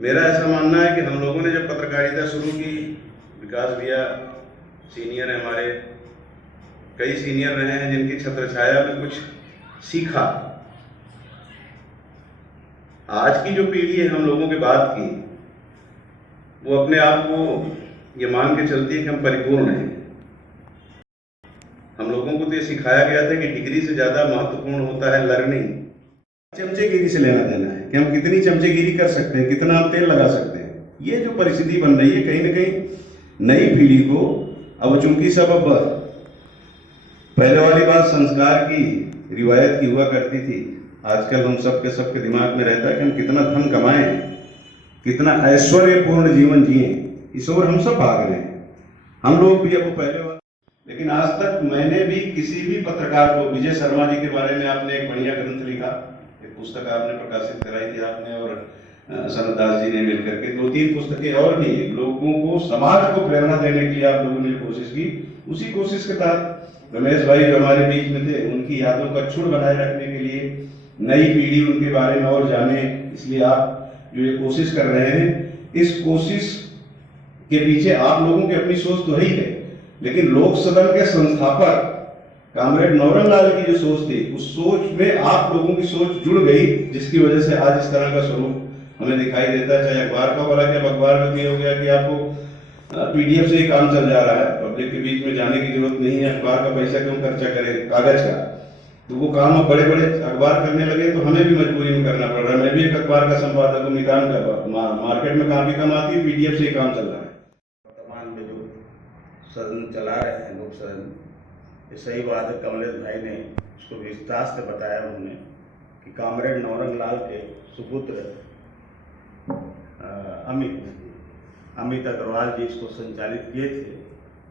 मेरा ऐसा मानना है कि हम लोगों ने जब पत्रकारिता शुरू की, विकास भैया सीनियर हैं हमारे, कई सीनियर रहे हैं जिनकी छत्रछाया में कुछ सीखा। आज की जो पीढ़ी है हम लोगों के बाद की, वो अपने आप को ये मान के चलती है कि हम परिपूर्ण हैं। हम लोगों को तो ये सिखाया गया था कि डिग्री से ज़्यादा महत्वपूर्ण होता है लर्निंग। चमचेगिरी से लेना देना है कि हम कितनी चमचेगिरी कर सकते हैं, कितना हम तेल लगा सकते हैं। ये जो परिस्थिति बन रही है, कहीं ना कहीं नई पीढ़ी को, अब चूंकि सब अब पहले वाली बात संस्कार की, रिवायत की हुआ करती थी, आजकल हम सबके दिमाग में रहता है कि हम कितना धन कमाएं, कितना ऐश्वर्यपूर्ण जीवन जिए, इस ओर हम सब भाग रहे हैं। हम लोग भी अब पहले वाले, लेकिन आज तक मैंने भी किसी भी पत्रकार को, विजय शर्मा जी के बारे में आपने एक बढ़िया ग्रंथ लिखा, एक पुस्तक आपने प्रकाशित कराई थी आपने और सनत दास जी ने मिलकर के, 2-3 पुस्तकें और भी, लोगों को, समाज को प्रेरणा देने की आप लोगों ने कोशिश की। उसी कोशिश के तहत रमेश भाई जो हमारे बीच में थे, उनकी यादों का क्षुण बनाए रखने के लिए नई पीढ़ी उनके बारे में और जाने, इसलिए आप जो ये कोशिश कर रहे हैं, इस कोशिश के पीछे आप लोगों की अपनी सोच तो ही है, लेकिन लोक सदन के संस्थापक कामरेड नौरंग लाल की जो सोच थी, उस सोच में आप लोगों की सोच जुड़ गई, जिसकी वजह से आज इस तरह का स्वरूप हमें दिखाई देता है। चाहे अखबार का बोला, कि अब अखबार में ये हो गया कि आपको पीडीएफ से ही काम चल जा रहा है, पब्लिक के बीच में जाने की जरूरत नहीं है, अखबार का पैसा क्यों खर्चा करें कागज का। तो वो काम अब बड़े बड़े अखबार करने लगे, तो हमें भी मजबूरी में करना पड़ रहा है। मैं भी एक अखबार का संपादक हूँ, निदान का, मार्केट में काम भी कम आती है, पीडीएफ से ही काम चल रहा है। वर्तमान में जो सदन चला रहे हैं, लोक सदन, ये सही बात है। कमलेश भाई ने उसको विस्तार से बताया उन्होंने कि कामरेड नौरंग लाल के सुपुत्र अमित अग्रवाल जी इसको संचालित किए थे।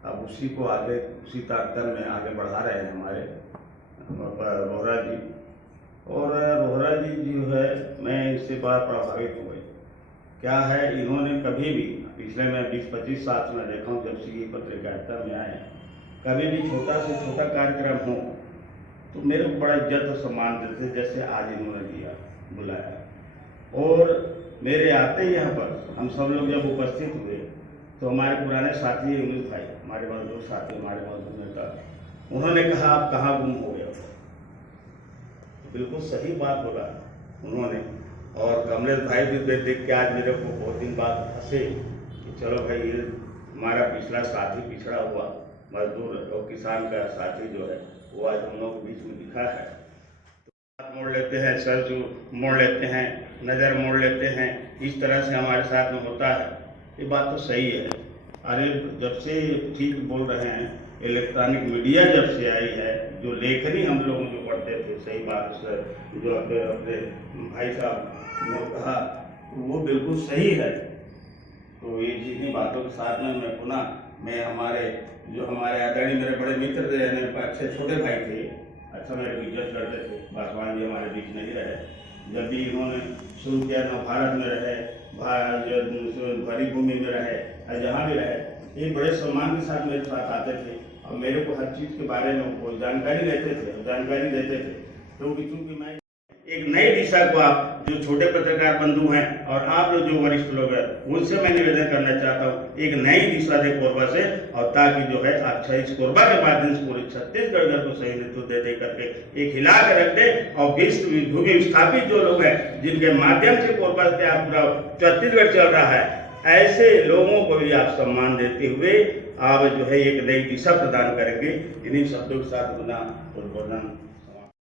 अब उसी को आगे, उसी ताकत में आगे बढ़ा रहे हैं हमारे रोहरा जी। और रोहरा जी जो है, मैं इससे बड़ा प्रभावित हो गई। क्या है, इन्होंने कभी भी पिछले मैं 20-25 साल में देखा हूँ, जब से ये पत्रकारिता में आए, कभी भी छोटा से छोटा कार्यक्रम हो तो मेरे को बड़ा इज्जत और सम्मान देते, जैसे आज इन्होंने दिया, बुलाया। और मेरे आते ही यहाँ पर हम सब लोग जब उपस्थित हुए, तो हमारे पुराने साथी उमेश भाई, हमारे मजदूर साथी, हमारे मजदूर नेता, उन्होंने कहा आप कहाँ गुम हो गए। तो बिल्कुल सही बात बोला उन्होंने। और कमलेश भाई भी देख के आज मेरे को बहुत दिन बाद हंसे कि चलो भाई, ये हमारा पिछला साथी, पिछड़ा हुआ मजदूर और किसान का साथी जो है, वो आज हम लोग के बीच में दिखा है। तो मोड़ लेते हैं, सर जो मोड़ लेते हैं, नज़र मोड़ लेते हैं, इस तरह से हमारे साथ में होता है। ये बात तो सही है। अरे जब से ठीक बोल रहे हैं, इलेक्ट्रॉनिक मीडिया जब से आई है, जो लेखनी हम लोग जो पढ़ते थे, सही बात सर जो अपने भाई साहब ने कहा, वो बिल्कुल सही है। तो ये जितनी बातों के साथ में मैं हमारे आदरणीय मेरे बड़े मित्र थे, मेरे अच्छे छोटे भाई थे, अच्छा मेरे को इज्जत करते थे, पासवान जी हमारे बीच नहीं रहे। जब भी इन्होंने शुरू किया, न भारत में रहे, भरी भूमि में रहे, जहाँ भी रहे, ये बड़े सम्मान के साथ मेरे साथ आते थे और मेरे को हर चीज़ के बारे में वो जानकारी देते थे। तो चूँकि मैं एक नई दिशा को, आप जो छोटे पत्रकार बंधु हैं और आप लोग जो वरिष्ठ लोग हैं, उनसे मैं निवेदन करना चाहता हूँ, एक नई दिशा दे कोरबा से, और ताकि जो है अच्छा इस कोरबा के माध्यम से पूरे छत्तीसगढ़ को सही नेतृत्व दे करके एक हिला के रख दे। और भूमि विस्थापित जो लोग हैं, जिनके माध्यम से कोरबा से आप पूरा छत्तीसगढ़ चल रहा है, ऐसे लोगों को भी आप सम्मान देते हुए आप जो है एक नई दिशा प्रदान करेंगे। इन्हीं शब्दों के साथ